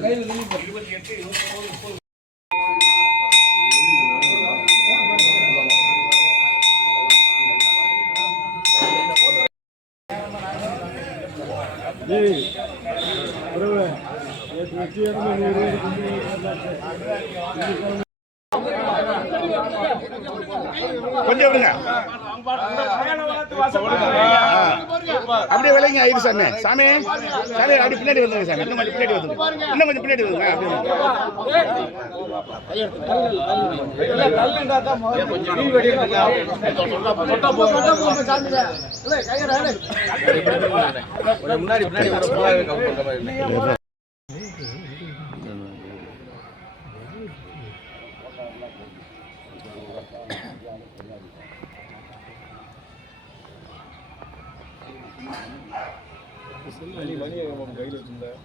கையில் இருபத்தி எட்டு இருபத்தி கொஞ்சம் விடுங்க. அப்படியே விலைங்க ஐடு சாமி. சாமி சாமி அப்படி பின்னாடி வந்துங்க சாமி. இன்னும் கொஞ்சம் பின்னாடி வந்துங்க இன்னும் கொஞ்சம் பின்னாடி வந்துங்க அப்படியே முன்னாடி முன்னாடி கையில் ஃபுல்லாவே